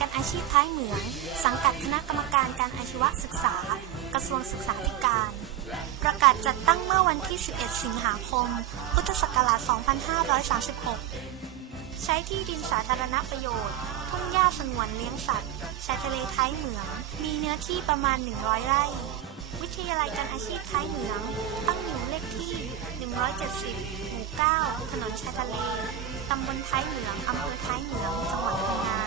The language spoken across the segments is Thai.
การอาชีพท้ายเหมือง สังกัดคณะกรรมการการอาชีวศึกษา กระทรวงศึกษาธิการ ประกาศจัดตั้งเมื่อวันที่ 11 สิงหาคม พุทธศักราช 2536 ใช้ที่ดินสาธารณประโยชน์ ทุ่งหญ้าสงวนเลี้ยงสัตว์ชายทะเลท้ายเหมือง มีเนื้อที่ประมาณ 100 ไร่ วิทยาลัยการอาชีพท้ายเหมือง ตั้งอยู่เลขที่ 170 หมู่ 9 ถนนชายทะเล ตำบลท้ายเหมือง อำเภอท้ายเหมือง จังหวัดพังงา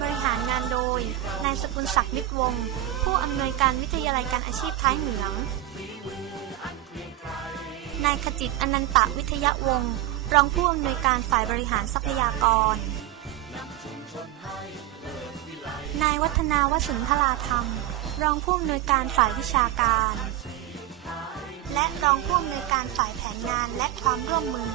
บริหารงานโดย นายสกุลศักดิ์มิตรวงศ์ผู้อำนวยการวิทยาลัยการอาชีพท้ายเหมือง นายขจิตอนันตะวิทยาวงศ์รองผู้อำนวยการฝ่ายบริหารทรัพยากร นายวัฒนาวสุนทราธรรม รองผู้อำนวยการฝ่ายวิชาการ และรองผู้อำนวยการฝ่ายแผนงานและความร่วมมือ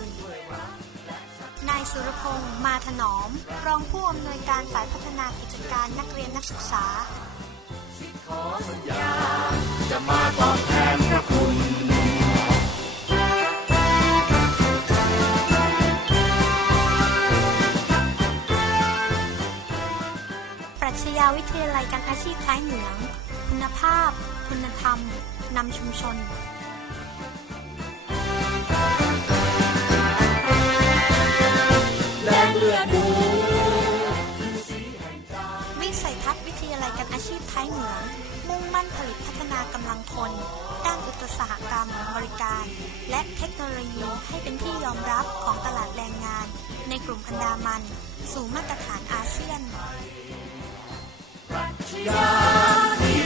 นายสุรพงษ์มาถนอม รองผู้อำนวยการฝ่ายพัฒนากิจการนักเรียนนักศึกษาจะมาตอบแทนพระคุณปรัชญาวิทยาลัยการอาชีพท้ายเหมือง คุณภาพ คุณธรรม นำชุมชน ชีพท้ายเหมือง มุ่งมั่นผลิตพัฒนากำลังคน ด้านอุตสาหกรรม บริการ และเทคโนโลยีให้เป็นที่ยอมรับของตลาดแรงงาน ในกลุ่มอันดามัน สู่มาตรฐานอาเซียนที่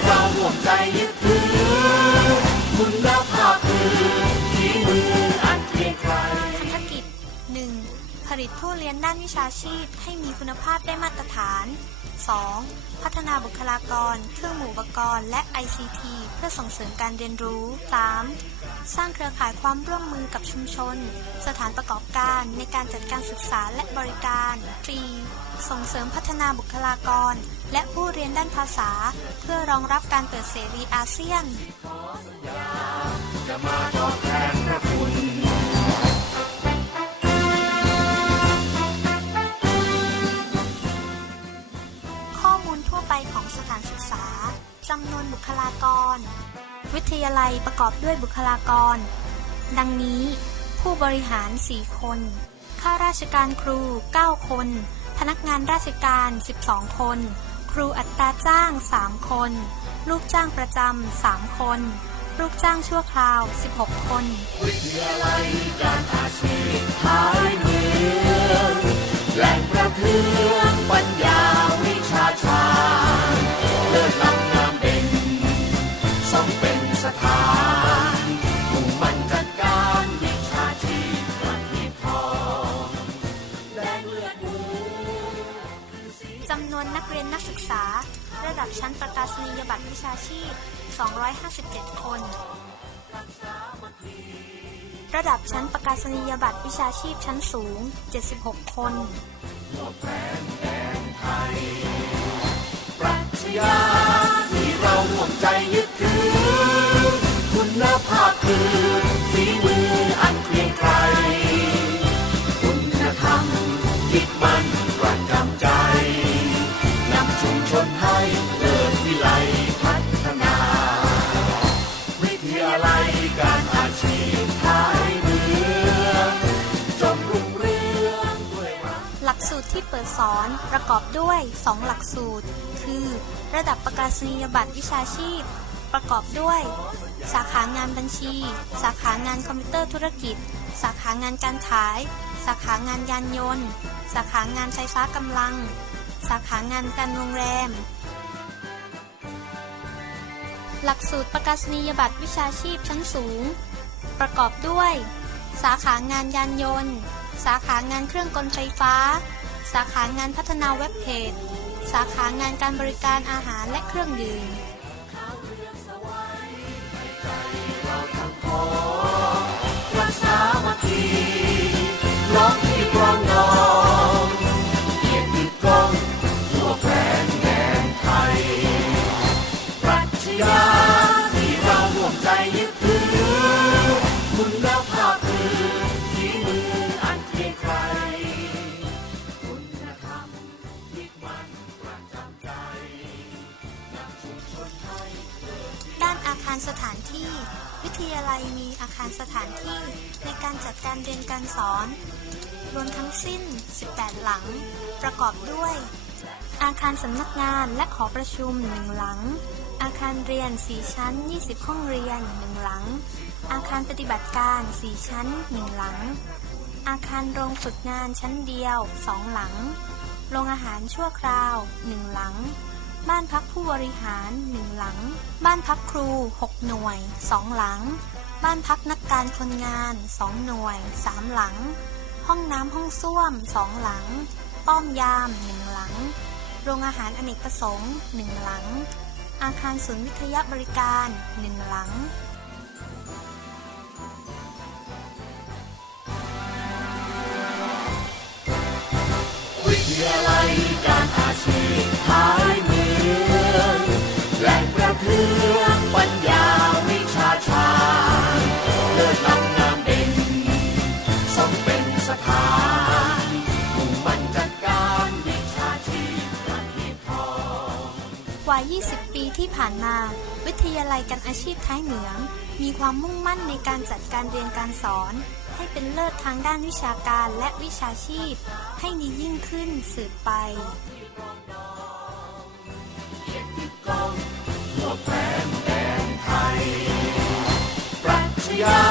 เราร่วใจยึดถือคุณภาพคือฝีมืออันเกรียงไกรพันธกิจ 1. ผลิตผู้เรียนด้านวิชาชีพให้มีคุณภาพได้มาตรฐาน 2. พัฒนาบุคลากร เครื่องมืออุปกรณ์ และ ICT เพื่อส่งเสริมการเรียนรู้ 3. สร้างเครือข่ายความร่วมมือกับชุมชน สถานประกอบการในการจัดการศึกษาและบริการ 4. ส่งเสริมพัฒนาบุคลากร และผู้เรียนด้านภาษา เพื่อรองรับการเปิดเสรีอาเซียน ยาลัยประกอบด้วยบุคลากร ดังนี้ ผู้บริหาร 4 คน ข้าราชการครู 9 คน พนักงานราชการ 12 คน ครูอัตราจ้าง 3 คน ลูกจ้างประจำ 3 คน ลูกจ้างชั่วคราว 16 คน วิทยาลัยการอาชีพท้ายำนวนนักเรียนนักศึกษา ระดับชั้นประกาศนียบัตรวิชาชีพ 257 คน ระดับชั้นประกาศนียบัตรวิชาชีพชั้นสูง 76 คนปรัชญาที่เราร่วมใจยึดถือ คุณภาพคือฝีมืออันเกรียงไกรคุณธรรมยึดมั่น ที่เปิดสอนประกอบด้วย 2 หลักสูตร คือ ระดับประกาศนียบัตรวิชาชีพ ประกอบด้วย สาขางานบัญชี สาขางานคอมพิวเตอร์ธุรกิจ สาขางานการขาย สาขางานยานยนต์ สาขางานไฟฟ้ากำลัง สาขางานการโรงแรม หลักสูตรประกาศนียบัตรวิชาชีพชั้นสูง ประกอบด้วย สาขางานยานยนต์ สาขางานเครื่องกลไฟฟ้า สาขางานพัฒนาเว็บเพจ สาขางานการบริการอาหารและเครื่องดื่มารสถานที่ วิทยาลัยมีอาคารสถานที่ในการจัดการเรียนการสอน รวมทั้งสิ้น 18 หลัง ประกอบด้วย อาคารสำนักงานและหอประชุม1หลัง อาคารเรียน 4 ชั้น 20 ห้องเรียน1หลัง อาคารปฏิบัติการ 4 ชั้น1หลัง อาคารโรงฝึกงานชั้นเดียว2หลัง โรงอาหารชั่วคราว1หลัง บ้านพักผู้บริหาร 1 หลัง บ้านพักครู 6 หน่วย 2 หลัง บ้านพักนักการคนงาน 2 หน่วย 3 หลัง ห้องน้ำห้องส้วม 2 หลัง ป้อมยาม 1 หลัง โรงอาหารอเนกประสงค์ 1 หลัง อาคารศูนย์วิทยาบริการ 1 หลัง ที่ผ่านมาวิทยาลัยการอาชีพท้ายเหมือง มีความมุ่งมั่นในการจัดการเรียนการสอน ให้เป็นเลิศทางด้านวิชาการและวิชาชีพ ให้ดียิ่งขึ้นสืบไปทั่วแผ่นแดนไทยปรัชญา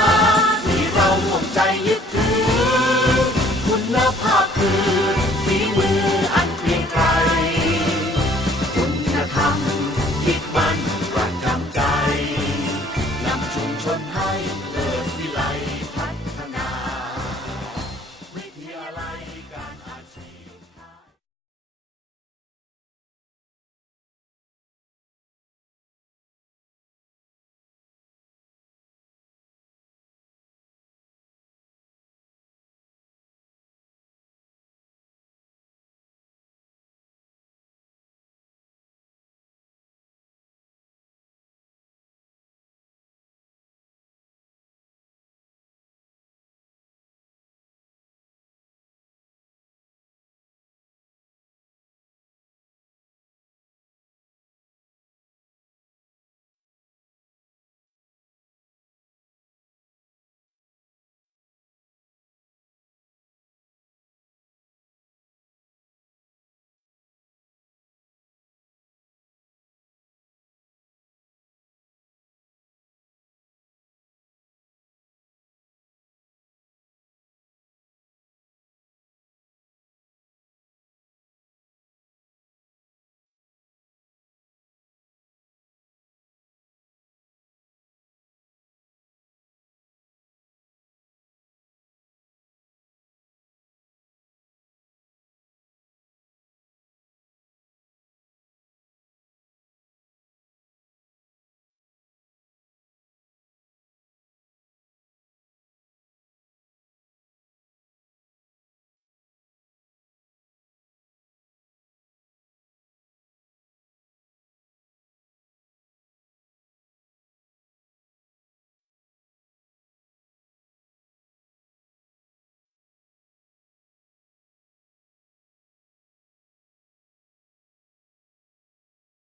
ที่เราห่วงใจยึดถือ คุณภาพคือ